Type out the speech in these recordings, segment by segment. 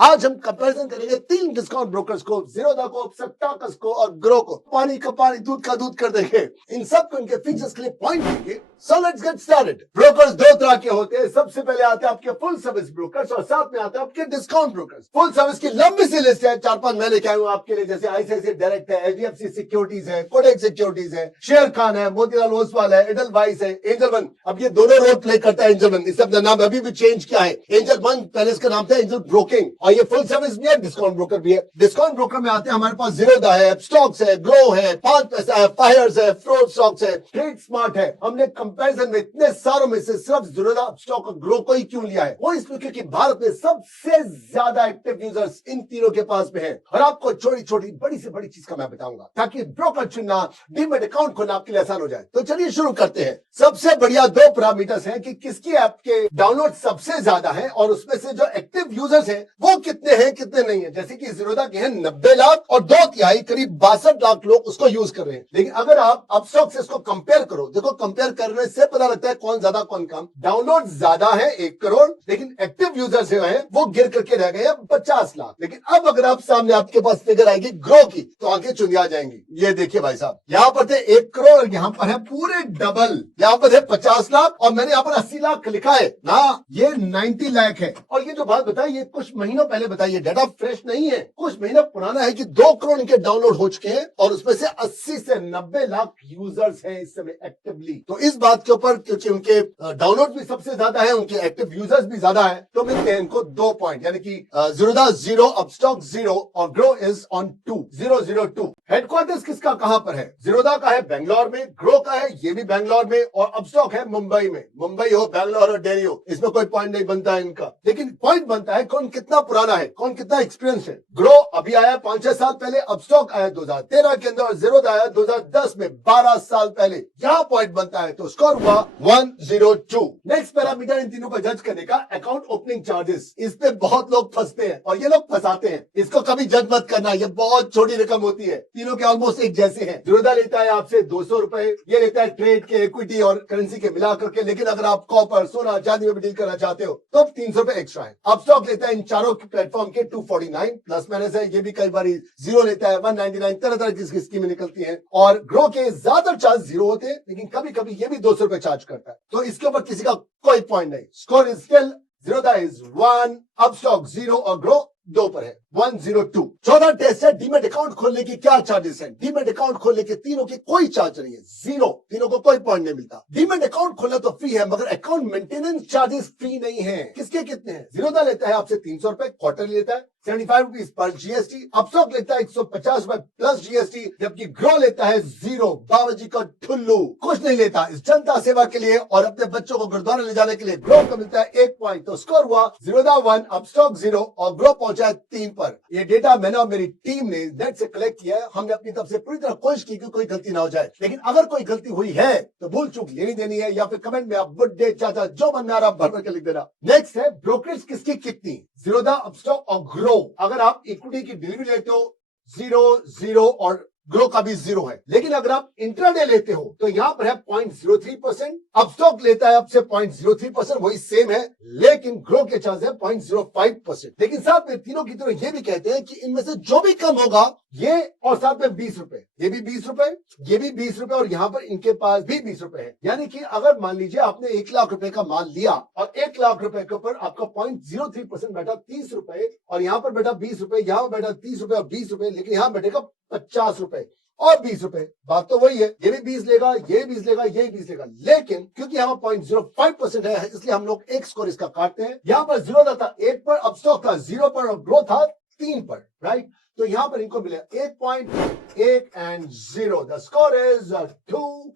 आज हम कंपैरिजन करेंगे 3 डिस्काउंट ब्रोकर्स को, ज़ीरोधा को, सट्टाकस को और ग्रो को। पानी का पानी, दूध का दूध कर देंगे। इन सबको इनके फीचर्स के लिए पॉइंट देंगे। So let's get started. Brokers दो तरह के होते हैं। सबसे पहले आते हैं आपके फुल सर्विस ब्रोकर्स और साथ में आते हैं आपके डिस्काउंट ब्रोकर्स। फुल सर्विस की लंबी सी लिस्ट है, 4-5 मैं लेके आया हूं आपके लिए, जैसे आईसीआईसीआई डायरेक्ट है, एचडीएफसी सिक्योरिटीज है, कोटक सिक्योरिटीज है, शेयर खान है, मोतीलाल ओसवाल है, एडलवाइस है, एंजल वन। अब ये दोनों रोल प्ले करता है एंजल वन। इसका अपना नाम अभी भी चेंज किया है। एंजल वन पहले इसका नाम था एंजल ब्रोकिंग, और ये फुल सर्विस भी है, डिस्काउंट ब्रोकर भी है। डिस्काउंट ब्रोकर में आते हैं हमारे पास ज़ीरोधा है, स्टॉक्स है, ग्रो है, 5 पैसा है, फायर्स है, फ्लोट स्टॉक्स है, ट्रेड स्मार्ट है। हमने कंपैरिजन में इतने सारों में से सिर्फ ज़ीरोधा, स्टॉक और ग्रो को ही क्यों लिया है? वो इसलिए क्योंकि भारत में सबसे ज्यादा एक्टिव यूजर्स इन तीनों के पास में है। और आपको छोटी छोटी बड़ी से बड़ी चीज का मैं बताऊंगा ताकि ब्रोकर चुनना, डीमैट अकाउंट खोलना आपके लिए आसान हो जाए। तो चलिए शुरू करते हैं। सबसे बढ़िया 2 पैरामीटर्स हैं कि किसकी ऐप के डाउनलोड सबसे ज्यादा है और उसमें से जो एक्टिव यूजर्स हैं वो कितने हैं, कितने नहीं है। जैसे कि ज़ीरोधा के हैं 90 लाख और 2/3 करीब 62 लाख लोग उसको यूज कर रहे हैं। लेकिन अगर आप अपस्टॉक से इसको कंपेयर करो, देखो कंपेयर करने से पता लगता है कौन ज्यादा कौन कम। डाउनलोड ज्यादा है 1 करोड़, लेकिन एक्टिव यूजर्स जो है वो गिर करके रह गए 50 लाख। लेकिन अब अगर आप सामने आपके पास फिगर आएगी ग्रो की तो आंखें चुंधिया जाएंगी। ये देखिए भाई साहब, यहाँ पर थे 1 करोड़ और यहाँ पर है पूरे डबल। यहाँ पर है 50 लाख और मैंने यहाँ पर 80 लाख लिखा है ना, ये 90 लाख है। और ये जो बात बताई ये कुछ महीनों पहले बताई है, डाटा फ्रेश नहीं है, कुछ महीना पुराना है कि 2 करोड़ इनके डाउनलोड हो चुके हैं और उसमें से 80 से 90 लाख यूजर्स हैं इस समय एक्टिवली। तो इस बात के ऊपर क्योंकि उनके डाउनलोड भी सबसे ज्यादा है, उनके एक्टिव यूजर्स भी ज्यादा है, तो मिलते हैं इनको 2 पॉइंट, यानी कि ज़ीरोधा 0, अपस्टॉक 0 और ग्रो इज ऑन 2, 002। हेडक्वार्टर्स किसका कहां पर है? ज़ीरोधा का है बेंगलोर में, ग्रो का है ये भी बेंगलोर में और अपस्टॉक है मुंबई में। मुंबई हो, बेंगलोर और दिल्ली हो, इसमें कोई पॉइंट नहीं बनता है इनका। लेकिन पॉइंट बनता है कौन कितना पुराना है, कौन कितना एक्सपीरियंस है। ग्रो अभी आया 5-6 साल पहले, अपस्टॉक आया 2013 के अंदर और ज़ीरोधा आया 2010 में, 12 साल पहले। यहाँ पॉइंट बनता है तो स्कोर हुआ 102। नेक्स्ट पैरामीटर इन तीनों को जज करने का अकाउंट ओपनिंग चार्जेस। इस पे बहुत लोग फंसते हैं और ये लोग फंसाते हैं। इसको कभी जज मत करना, ये बहुत छोटी रकम होती है। तीनों के ऑलमोस्ट एक जैसे हैं। ज़ीरोधा लेता है आपसे 200 रुपए, ये लेता है ट्रेड के, इक्विटी और करेंसी के मिला करके। लेकिन अगर आप कॉपर, सोना, चांदी में भी डील करना चाहते हो तो 300 रुपए एक्स्ट्रा है। अपस्टॉक लेता है इन चारों प्लेटफॉर्म के 249 प्लस माइनस है। ये भी कई बार 0 लेता है 199, तरह तरह की स्कीमें निकलती हैं। और ग्रो के ज्यादातर चार्ज 0 होते हैं, लेकिन कभी कभी ये भी 200 रुपए चार्ज करता है। तो इसके ऊपर किसी का कोई पॉइंट नहीं। Score is still Zerodha is 1, Upstox 0 और ग्रो 2 पर है, 102। चौथा टेस्ट है डीमैट अकाउंट खोलने के क्या चार्जेस हैं। डीमैट अकाउंट खोलने के तीनों के कोई चार्ज नहीं है, 0। तीनों को कोई पॉइंट नहीं मिलता। डीमैट अकाउंट खोलना तो फ्री है मगर अकाउंट मेंटेनेंस चार्जेस फ्री नहीं है। किसके कितने हैं? ज़ीरोधा लेता है आपसे 300 रुपए, क्वार्टरली लेता है 75 रुपीज पर जीएसटी। अपस्टॉक लेता है 150 रुपए प्लस जीएसटी, जबकि ग्रो लेता है 0, बाबा जी का ठुल्लू, कुछ नहीं लेता। इस जनता सेवा के लिए और अपने बच्चों को गुरुद्वारा ले जाने के लिए ग्रो को मिलता है 1 पॉइंट। तो स्कोर हुआ ज़ीरोधा 1, अपस्टॉक 0 और ग्रो पहुंचा है 3 पर। ये डेटा मैंने और मेरी टीम ने नेट से कलेक्ट किया है। हमने अपनी तरफ से पूरी तरह कोशिश की कि कोई गलती ना हो जाए, लेकिन अगर कोई गलती हुई है तो भूल चूक लेनी देनी है, या फिर कमेंट में आप गुड डे चाचा जो मन में आ रहा भर भर के लिख देना। नेक्स्ट है ब्रोकरेज किसकी कितनी। ज़ीरोधा, अपस्टॉक और ग्रो। अगर आप इक्विटी की डिलीवरी लेते हो 0 और ग्रो का भी 0 है। लेकिन अगर आप इंट्राडे लेते हो तो यहाँ पर है 0.03%, अपस्टॉक लेता है आपसे 0.03%, वही सेम है, लेकिन ग्रो के चार्ज है 0.05%। लेकिन साथ में तीनों की तरह ये भी कहते हैं कि इनमें से जो भी कम होगा ये, और साथ में 20 रुपए, ये भी 20 रुपए, ये भी 20 रुपए और यहाँ पर इनके पास भी 20 रुपए है। यानी कि अगर मान लीजिए आपने 1 लाख रुपए का माल लिया और 1 लाख रुपए के ऊपर आपका 0.03% बैठा 30 रुपए, और यहाँ पर बैठा 20 रुपए, यहाँ पर बैठा 30 रुपए और 20 रुपए, लेकिन यहाँ बैठेगा 50 रुपए और 20 रुपए। बात तो वही है, ये भी 20 लेगा, ये भी 20 लेगा, ये भी 20 लेगा। लेकिन क्योंकि यहाँ 0.05% है इसलिए हम लोग एक स्कोर इसका काटते हैं। यहाँ पर ज़ीरोधा था 1 पर, अपस्टॉक था 0 पर और ग्रो था 3 पर, राइट। तो यहाँ पर इनको मिले 1 point, 1 and 0। The score is 2,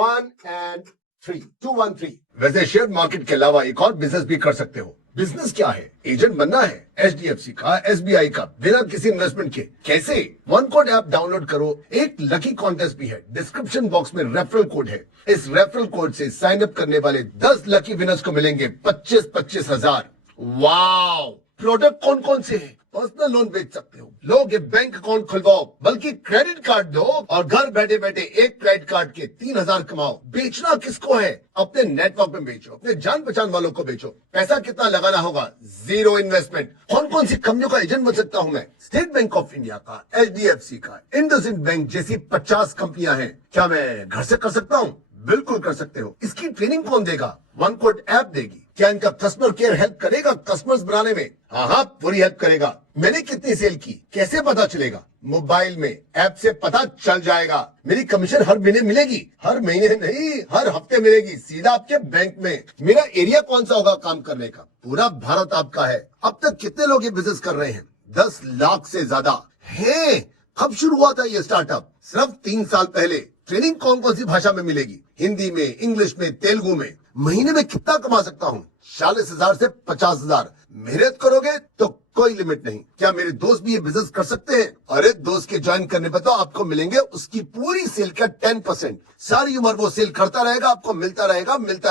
1 and 3, 213। वैसे शेयर मार्केट के अलावा एक और बिजनेस भी कर सकते हो। बिजनेस क्या है? एजेंट बनना है एचडीएफसी का, एसबीआई का, बिना किसी इन्वेस्टमेंट के। कैसे? वन कोड ऐप डाउनलोड करो। एक लकी कॉन्टेस्ट भी है, डिस्क्रिप्शन बॉक्स में रेफरल कोड है। इस रेफरल कोड से साइन अप करने वाले 10 लकी विनर्स को मिलेंगे 25,000। वाओ! प्रोडक्ट कौन कौन से हैं? पर्सनल लोन बेच सकते हो, लोग ये बैंक अकाउंट खुलवाओ, बल्कि क्रेडिट कार्ड दो और घर बैठे बैठे एक क्रेडिट कार्ड के 3,000 कमाओ। बेचना किसको है? अपने नेटवर्क में बेचो, अपने जान पहचान वालों को बेचो। पैसा कितना लगाना होगा? Zero investment. कौन कौन सी कंपनियों का एजेंट बन सकता हूं मैं? स्टेट बैंक ऑफ इंडिया का, HDFC का, इंडसइंड बैंक जैसी 50 कंपनियां हैं। क्या मैं घर से कर सकता हूं? बिल्कुल कर सकते हो। इसकी ट्रेनिंग कौन देगा? वन कोड ऐप देगी। क्या इनका कस्टमर केयर हेल्प करेगा कस्टमर्स बनाने में? हाँ, पूरी हेल्प करेगा। मैंने कितनी सेल की कैसे पता चलेगा? मोबाइल में ऐप से पता चल जाएगा। मेरी कमीशन हर महीने मिलेगी, हर महीने नहीं, हर हफ्ते मिलेगी, सीधा आपके बैंक में। मेरा एरिया कौन सा होगा काम करने का? पूरा भारत आपका है। अब तक कितने लोग ये बिजनेस कर रहे हैं? 10 लाख से ज्यादा है। कब शुरू हुआ था ये स्टार्टअप? सिर्फ 3 साल पहले। ट्रेनिंग कौन कौन सी भाषा में मिलेगी? हिंदी में, इंग्लिश में, तेलुगु में। महीने में कितना कमा सकता हूँ? 40,000 से 50,000। मेहनत करोगे तो कोई लिमिट नहीं। क्या मेरे दोस्त भी ये बिजनेस कर सकते हैं? अरे दोस्त के ज्वाइन करने पर तो आपको मिलेंगे उसकी पूरी सेल का 10%। सारी उम्र वो सेल करता रहेगा, आपको मिलता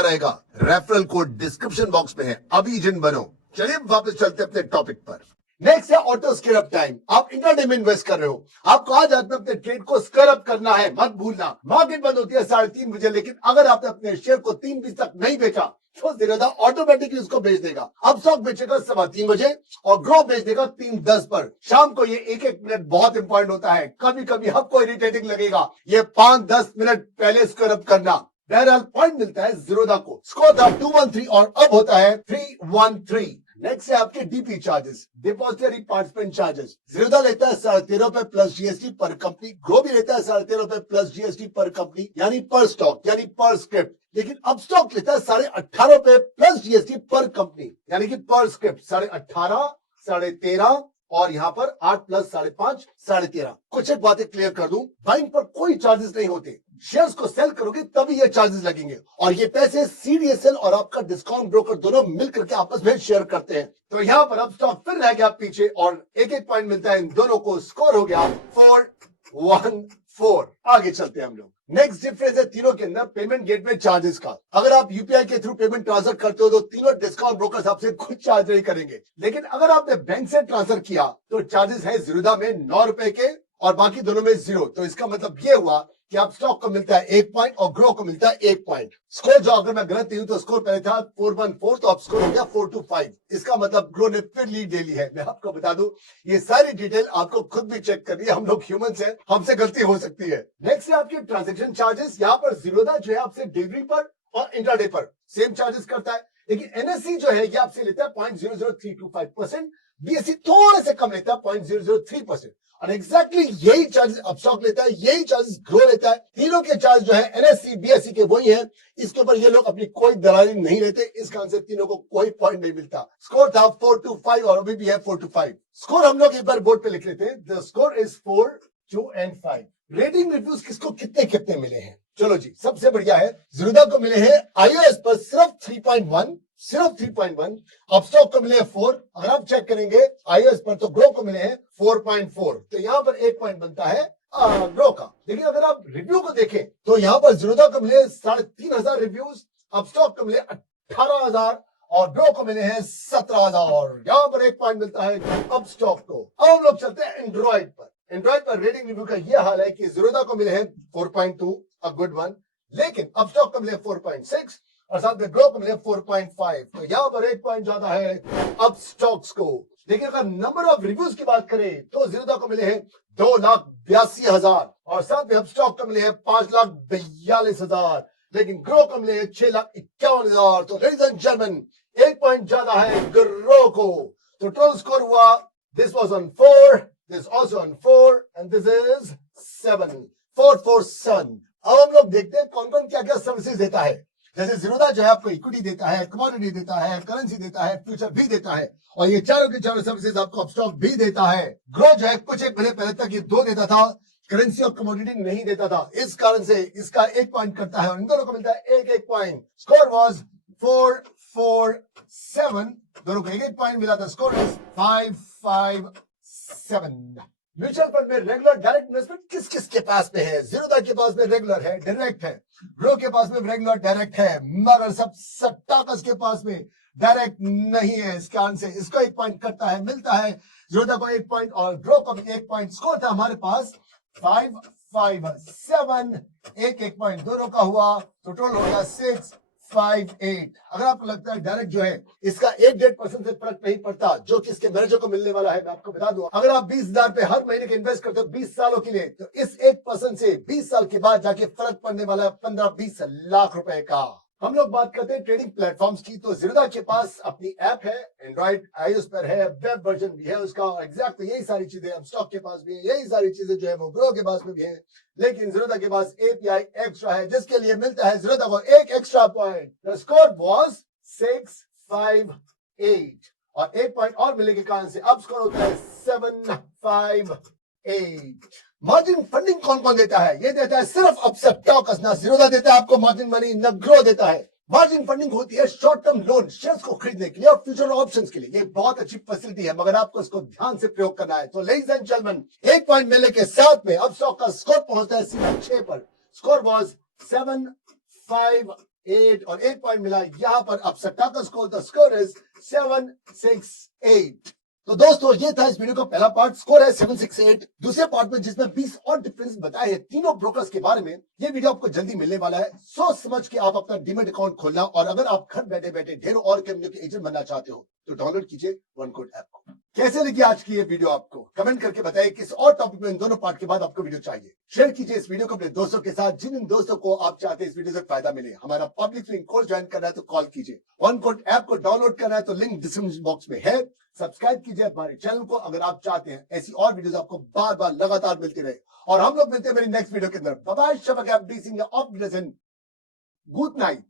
रहेगा। रेफरल कोड डिस्क्रिप्शन बॉक्स में है, अभी एजेंट बनो। चलिए वापस चलते अपने टॉपिक पर। नेक्स्ट है ऑटो स्केल अप टाइम। आप इंट्राडे में इन्वेस्ट कर रहे हो, आपको आज रात में अपने ट्रेड को स्केल अप करना है। मत भूलना मार्केट बंद होती है 3:30 बजे, लेकिन अगर आपने अपने शेयर को 3 बजे तक नहीं बेचा तो जीरोधा ऑटोमेटिकली उसको बेच देगा। अब स्टॉक बेचेगा 3:15 बजे और ग्रो बेच देगा 3:10 पर। शाम को ये एक मिनट बहुत इंपॉर्टेंट होता है। कभी कभी आपको इरिटेटिंग लगेगा, ये 5-10 मिनट पहले स्केल अप करना। बहरहाल पॉइंट मिलता है जीरोधा को। स्कोर था 213 और अब होता है 313। नेक्स्ट है आपके DP charges, depository participant charges. Zerodha लेता है 13.5 प्लस जीएसटी पर कंपनी। ग्रो भी लेता है 13.5 प्लस जीएसटी पर कंपनी, यानी पर स्टॉक, यानी पर स्क्रिप्ट। लेकिन अब स्टॉक लेता है 18.5 प्लस जीएसटी पर कंपनी, यानी कि पर स्क्रिप्ट 18.5, 13.5 और यहाँ पर 8 प्लस 5.5, 13.5। कुछ एक बातें क्लियर कर दूं, बाइंग पर कोई चार्जेस नहीं होते। शेयर्स को सेल करोगे तभी ये चार्जेस लगेंगे और ये पैसे सीडीएसएल और आपका डिस्काउंट ब्रोकर दोनों मिलकर के आपस में शेयर करते हैं। तो यहाँ पर अब स्टॉक फिर रह गया पीछे और एक पॉइंट मिलता है इन दोनों को। स्कोर हो गया 414। आगे चलते हैं हम लोग। नेक्स्ट डिफरेंस है तीनों के अंदर पेमेंट गेटवे चार्जेस का। अगर आप यूपीआई के थ्रू पेमेंट ट्रांसफर करते हो तो तीनों डिस्काउंट ब्रोकर्स आपसे कुछ चार्ज नहीं करेंगे, लेकिन अगर आपने बैंक से ट्रांसफर किया तो चार्जेस है जीरोधा में 9 रुपए के और बाकी दोनों में 0। तो इसका मतलब ये हुआ कि आप स्टॉक को मिलता है 1 पॉइंट और ग्रो को मिलता है 1 पॉइंट। स्कोर जो अगर मैं गलत नहीं हूं तो स्कोर पहले था 414, तो अब स्कोर हो गया 425। इसका मतलब ग्रो ने फिर लीड ले ली है। मैं आपको बता दूं ये सारी डिटेल आपको खुद भी चेक करनी है, हम लोग ह्यूमंस हैं, हमसे गलती हो सकती है। नेक्स्ट है आपके ट्रांजेक्शन चार्जेस। यहाँ पर जीरोधा जो है आपसे डिलीवरी पर और इंट्राडे पर सेम चार्जेस करता है, लेकिन एनएससी जो है ये आपसे लेता है 0.00325%, बीएससी थोड़े से कम लेता है 0.003%। और एग्जैक्टली यही चार्ज अपस्टॉक लेता है, यही चार्ज ग्रो लेता है। तीनों के चार्ज जो है एनएससी बीएससी के वही हैं। इसके ऊपर ये लोग अपनी कोई दलाली नहीं लेते, इस कारण से तीनों को कोई पॉइंट नहीं मिलता। स्कोर था 425 और अभी भी है 425। स्कोर हम लोग एक बार बोर्ड पे लिख लेते हैं। The score is 4, 2 and 5। Rating reviews किसको कितने कितने मिले हैं? चलो जी, सबसे बढ़िया है जीरोधा को मिले हैं आईओएस पर सिर्फ 3.1, सिर्फ 3.1। अपस्टॉक को मिले हैं 4। अगर आप चेक करेंगे आईओएस पर तो ग्रो को मिले हैं 4.4। तो यहाँ पर 1 पॉइंट बनता है ग्रो का। लेकिन अगर आप रिव्यू को देखें तो यहाँ पर जीरोधा को मिले 3,500 रिव्यूज, अपस्टॉक को मिले 18,000 और ग्रो को मिले हैं 17,000। यहाँ पर 1 पॉइंट मिलता है अपस्टॉक को। अब हम लोग चलते हैं एंड्रॉइड पर। एंड्रॉइड पर रेटिंग रिव्यू का यह हाल है कि जीरोधा को मिले हैं 4.2, अ गुड वन, लेकिन अपस्टॉक को मिले 4.6 और साथ में ग्रो को मिले 4.5। तो यहाँ पर 1 पॉइंट ज्यादा है अपस्टॉक्स को। लेकिन अगर नंबर ऑफ रिव्यूज की बात करें तो जीरोधा को मिले हैं 2,82,000 और साथ में अपस्टॉक को मिले हैं 5,42,000, लेकिन ग्रो को मिले हैं 6,51,000। तो लेडीज एंड जेंटलमैन 1 पॉइंट ज्यादा है ग्रो को। तो टोटल स्कोर हुआ, this was on 4, this also on 4 and this is 7, 447। अब हम लोग देखते हैं कौन कौन क्या क्या सर्विसेज देता है। जैसे जीरोधा जो है आपको इक्विटी देता है, कमोडिटी देता है, करेंसी देता है, फ्यूचर भी देता है और ये चारों के चारों सर्विसेज आपको अपस्टॉक भी देता है। ग्रो जो है कुछ एक महीने पहले तक ये 2 देता था, करेंसी और कमोडिटी नहीं देता था, इस कारण से इसका 1 पॉइंट करता है और इन दोनों को मिलता है 1 पॉइंट। स्कोर वाज 447, दोनों को 1 पॉइंट मिला था। Score is 557। म्यूचुअल फंड में रेगुलर डायरेक्ट इन्वेस्टमेंट किस किस के पास में है? जीरोधा के पास में रेगुलर है, डायरेक्ट है। ग्रो के पास में रेगुलर डायरेक्ट है, मगर सब सट्टाकस के पास में डायरेक्ट नहीं है। इसके आंसर से इसको 1 पॉइंट कटता है, मिलता है ज़ीरोधा को 1 पॉइंट और ग्रो को भी 1 पॉइंट। स्कोर था हमारे पास 5, 5, 7, 1 पॉइंट दोनों का हुआ, तो टोटल हो गया 6, 5, 8। अगर आपको लगता है डायरेक्ट जो है इसका 1-1.5% से फर्क नहीं पड़ता जो कि इसके मैनेजर को मिलने वाला है, मैं आपको बता दूं, अगर आप 20,000 पे हर महीने के इन्वेस्ट करते हो 20 सालों के लिए, तो इस 1% से 20 साल के बाद जाके फर्क पड़ने वाला है 15-20 लाख रुपए का। हम लोग बात करते हैं ट्रेडिंग प्लेटफॉर्म्स की, तो ज़ीरोधा के पास अपनी ऐप है, एंड्रॉइड आईओएस पर है, वेब वर्जन भी है उसका, और एग्जैक्ट यही सारी चीजें अब स्टॉक के पास भी है, यही सारी चीजें जो है वो ग्रो के पास में भी है। लेकिन ज़ीरोधा के पास एपीआई एक्स्ट्रा है जिसके लिए मिलता है ज़ीरोधा को 1 extra point. The score was 6, 5, 8 और 1 पॉइंट और मिलने के कारण से अब स्कोर होता है 7, 5, 8। मार्जिन फंडिंग कौन कौन देता है? ये देता है सिर्फ अपसेट टॉकर्स, ना ज़ीरोधा देता है आपको मार्जिन मनी, न ग्रो देता है। मार्जिन फंडिंग होती है शॉर्ट टर्म लोन शेयर्स को खरीदने के लिए और फ्यूचर ऑप्शंस के लिए। ये बहुत अच्छी फैसिलिटी है मगर आपको इसको ध्यान से प्रयोग करना है। तो लेडीज एंड जेंटलमैन, 1 पॉइंट मिलने के साथ में अब स्टॉक का स्कोर पहुंचता है सीधा 6 पर। स्कोर वाज 7, 5, 8 और 1 पॉइंट मिला यहां पर। अब सट्टा का स्कोर, द स्कोर इज 7, 6, 8। तो दोस्तों ये था इस वीडियो का पहला पार्ट, स्कोर है 7, 6, 8। दूसरे पार्ट में जिसमें 20 और डिफरेंस बताए हैं तीनों ब्रोकर्स के बारे में, ये वीडियो आपको जल्दी मिलने वाला है। सोच समझ के आप अपना डीमैट अकाउंट खोलना, और अगर आप घर बैठे बैठे ढेरों और कंपनियों के एजेंट बनना चाहते हो तो डाउनलोड कीजिए OneQuote ऐप को। कैसे लगी आज की ये वीडियो आपको? कमेंट करके बताइए किस और टॉपिक में इन दोनों पार्ट के बाद आपको वीडियो चाहिए। शेयर कीजिए इस वीडियो को अपने दोस्तों के साथ, जिन दोस्तों को आप चाहते हैं इस वीडियो से फायदा मिले। हमारा पब्लिक लिंक कोर्स ज्वाइन करना है तो कॉल कीजिए। OneQuote ऐप को डाउनलोड करना है तो लिंक डिस्क्रिप्शन बॉक्स में है। सब्सक्राइब कीजिए हमारे चैनल को अगर आप चाहते हैं ऐसी और वीडियोस आपको बार बार लगातार मिलती रहे। और हम लोग मिलते हैं मेरी नेक्स्ट वीडियो के अंदर। बाय बाय, शबक गुड नाइट।